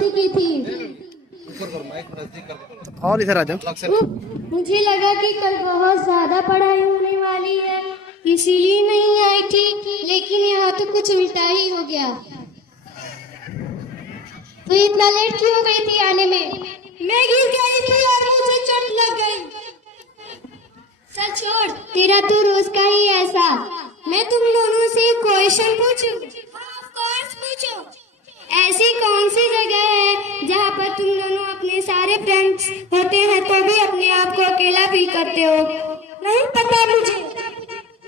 मस्ती की थी। और इधर आ जाओ। मुझे लगा कि कल बहुत ज्यादा पढ़ाई होने वाली है, इसीलिए नहीं आई थी, लेकिन यहाँ तो कुछ उल्टा ही हो गया। तो इतना लेट क्यों हो गई थी आने में? मैं गिर गई थी और मुझे चोट लग गई। चल छोड़, तेरा तो रोज का ही ऐसा। मैं तुम दोनों से क्वेश्चन पूछूं? ऑफ कोर्स पूछो। ऐसी कौन सी जगह है जहाँ पर तुम दोनों अपने सारे फ्रेंड्स होते हैं तो भी अपने आप को अकेला फील करते हो? नहीं पता मुझे।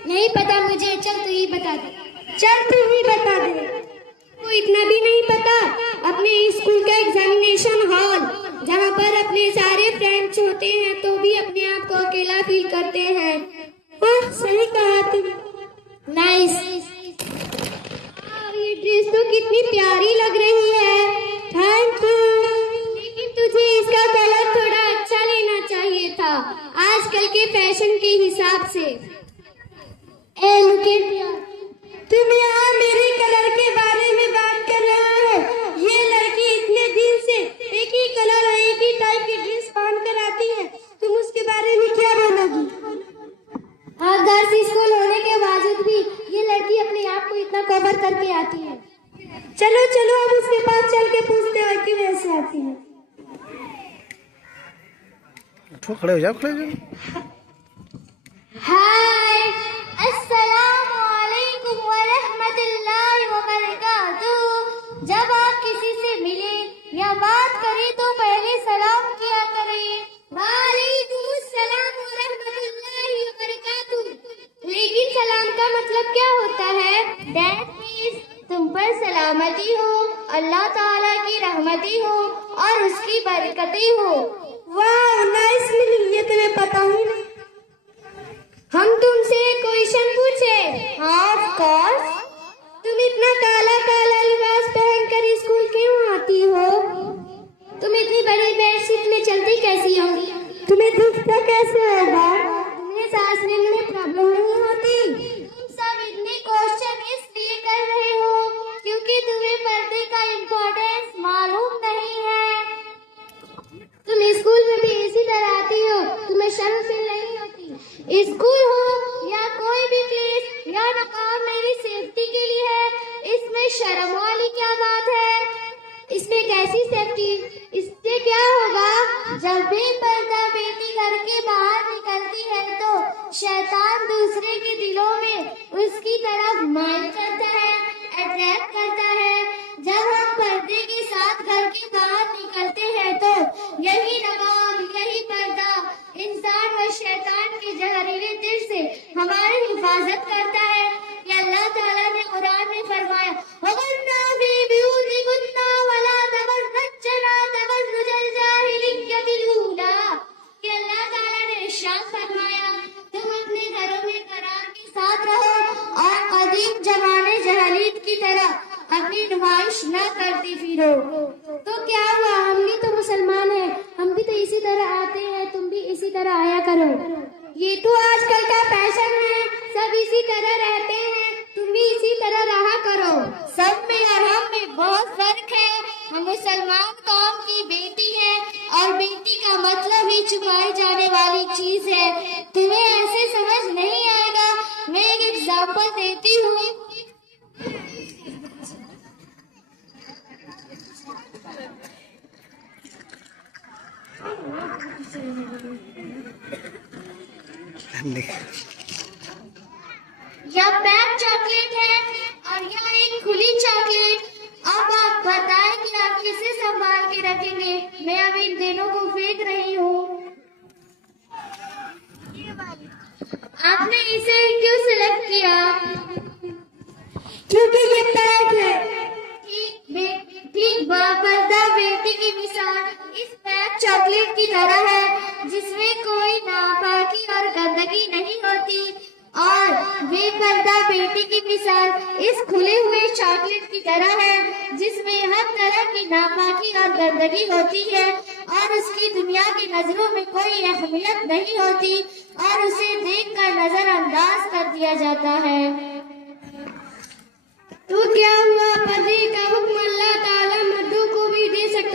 नहीं पता मुझे, चल तू ही बता दे। चल तू ही बता दे। को इतना भी नहीं पता? अपने स्कूल का एग्जामिनेशन हॉल, जहाँ पर अपने सारे फ्रेंड्स होते हैं तो भी अपने आप को अकेला फील करते हैं। सही कहा तुम। नाइस। ये ड्रेस तो कितनी प्यारी लग रही है। Thank you. लेकिन तुझे इसका कलर थोड़ा अच्छा लेना चाहिए था, आजकल के फैशन के हिसाब से। तुम यहाँ मेरे कलर के बारे में बात कर रहे हो? ये लड़की इतने दिन से एक ही कलर और एक ही टाइप की ड्रेस पहन कर आती है, तुम उसके बारे में क्या बोलोगी? और 10 स्कूल होने के बावजूद भी ये लड़की अपने आप को इतना कवर करके आती है। चलो चलो अब उसके पास चल के पूछते हैं कि वैसे आती है। उठो, खड़े हो जाओ, खड़े हो जाओ। हाय, अस्सलाम वालेकुम व रहमतुल्लाहि व बरकातुहू। जब आप किसी से मिले या बात करें तो पहले सलाम किया करें, वालेकुम अस्सलाम व रहमतुल्लाहि व बरकातुहू। लेकिन सलाम का मतलब क्या होता है? दैट मीन्स तुम पर सलामती हो, अल्लाह ताला की रहमती हो और उसकी बरकती हो। वाह, नाइस मीनिंग, ये तुम्हें पता ही नहीं। हम तुमसे क्वेश्चन पूछे? Of course. तुम इतना काला काला लिबास पहनकर स्कूल क्यों आती हो? तुम इतनी बड़ी बेडशीट में चलती कैसी होगी? तुम्हें दिखता कैसे होगा? तुम्हें सांस लेने में प्रॉब्लम नहीं होती? तुम सब इतने क्वेश्चन इसलिए कर रहे हो क्योंकि तुम्हें पर्दे का इम्पोर्टेंस मालूम नहीं है। तुम स्कूल में भी इसी तरह आती हो, तुम्हें शर्म फील नहीं होती? स्कूल हो या कोई भी प्लेस, या नकाब मेरी सेफ्टी के लिए है, इसमें शर्म वाली क्या बात है? इसमें कैसी सेफ्टी? इससे क्या होगा? जब भी पर्दा बेटी घर के बाहर निकलती है तो शैतान दूसरे के दिलों में उसकी तरफ माइल करता है, अट्रैक्ट करता है। जब हम पर्दे के साथ घर के बाहर निकलते हैं तो यही नकाब, यही पर्दा इंसान व शैतान के जहरीले तीर से हमारी हिफाजत करता है। कि अल्लाह ताला ने कुरान में फरमाया, वगन्ना फी बुयूतिकुन्ना वला तबर्रजना तबर्रुजल जाहिलिय्यतिल ऊला। कि अल्लाह ताला ने इरशाद फरमाया, तुम अपने घरों में करार के साथ रहो और कदीम जमाने जहलीत की तरह अपनी नुमाइश न करती फिरो। तो क्या हुआ, हम भी तो मुसलमान हैं, हम भी तो इसी तरह आते हैं, तुम भी इसी तरह आया करो। ये तो आजकल का फैशन है, सब इसी तरह रहते हैं, तुम भी इसी तरह रहा करो। सब में और हम में बहुत फर्क है। हम मुसलमान कौम की बेटी है और बेटी का मतलब ही छुपाई जाने वाली चीज है। तुम्हें ऐसे समझ नहीं आएगा। मैं एक एग्जाम्पल देती हूँ। यह पैक चॉकलेट है और यह एक खुली चॉकलेट। अब आप बताएं कि आप किसे संभाल के रखेंगे? मैं अब इन दोनों को फेंक रही हूँ। आपने इसे क्यों सिलेक्ट किया? क्योंकि ये पैक है। ठीक पर्दा बेटी की मिसाल इस पैक चॉकलेट की तरह है, जिसमें कोई नापाकी और गंदगी नहीं होती, और बेपर्दा बेटी की मिसाल इस खुले हुए चॉकलेट की तरह है, जिसमें हर तरह की नापाकी और गंदगी होती है और उसकी दुनिया की नजरों में कोई अहमियत नहीं होती और उसे देखकर नजरअंदाज कर दिया जाता है। तो क्या हुआ, पर्दे का हुक्म अल्लाह ताला मर्दों को भी दे सकता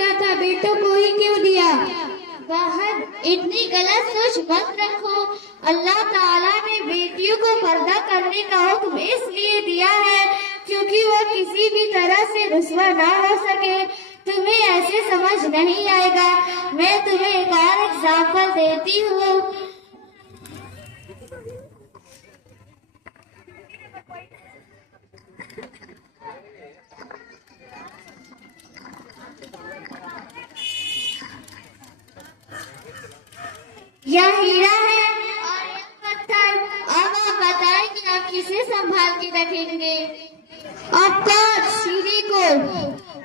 इतनी गलत सोच मत रखो। अल्लाह ताला ने बेटियों को पर्दा करने का हुक्म इसलिए दिया है क्योंकि वो किसी भी तरह से रुस्वा ना हो सके। तुम्हें ऐसे समझ नहीं आएगा। मैं तुम्हें एक और एग्जाम्पल देती हूँ। यह हीरा है और यह पत्थर। अब आप बताएं कि आप किसे संभाल के रखेंगे? ऑफकोर्स हीरे को।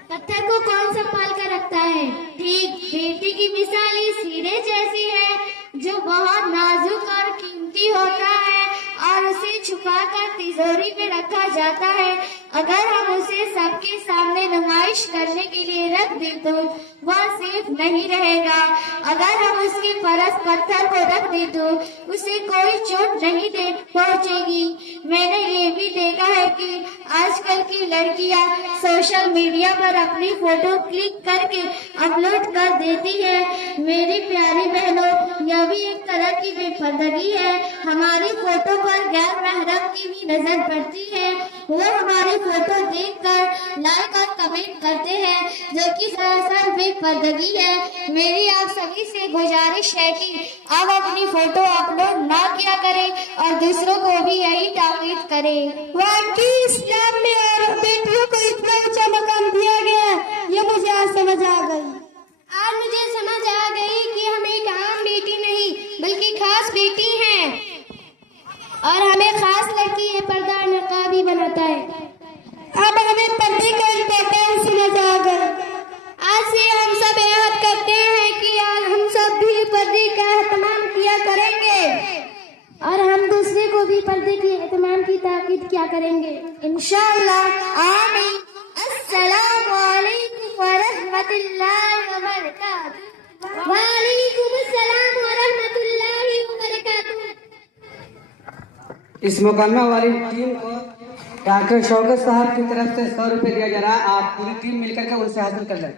पत्थर को कौन संभाल कर रखता है? ठीक बेटी की मिसाल इस हीरे जैसी है जो बहुत नाजुक और कीमती होता है और उसे छुपाकर तिजोरी में रखा जाता है। अगर हम उसे सबके सामने नुमाइश करने के लिए रख दें तो वह सेफ नहीं रहेगा। अगर हम उसके परस पत्थर को रख दें तो उसे कोई चोट नहीं दे पहुंचेगी। मैंने ये भी देखा है कि आजकल की लड़कियां सोशल मीडिया पर अपनी फोटो क्लिक करके अपलोड कर देती है। मेरी प्यारी बहनों, यह भी एक तरह की बेपर्दगी है। हमारी फोटो पर गैर महरम की भी नजर पड़ती है। वो हमारी फोटो देखकर लाइक और कमेंट करते हैं जो कि दरअसल बेपर्दगी है। मेरी आप सभी से गुजारिश है कि आप अपनी फोटो अपलोड ना किया करें और दूसरों को भी यही ताकीद करें। वाकई इस्लाम में और बेटियों को इतना ऊंचा मकाम दिया गया, ये मुझे आज समझ आ गई। आज मुझे समझ आ गई कि हम एक आम बेटी नहीं बल्कि खास बेटी हैं और हमें खास लड़की ये पर्दा और नकाब ही बनाता है। अब हमें पर्दे का इम्पोर्टेंस समझ आ गई। आज से हम सब याद करते हैं कि आज हम सब भी पर्दे का एहतमाम किया करेंगे और हम दूसरे को भी पर्दे के एहतमाम की ताकीद किया करेंगे इंशाअल्लाह। आमीन। अस्सलामु अलैकुम व रहमतुल्लाहि व बरकातुहू। वालेकुम अस्सलाम व रहमतुल्लाहि व बरकातुहू। इस मुकम्मल वाली टीम को डॉक्टर शौकत साहब की तरफ से 100 रुपये दिया जा रहा है। आप पूरी टीम मिलकर के उनसे हासिल कर लें।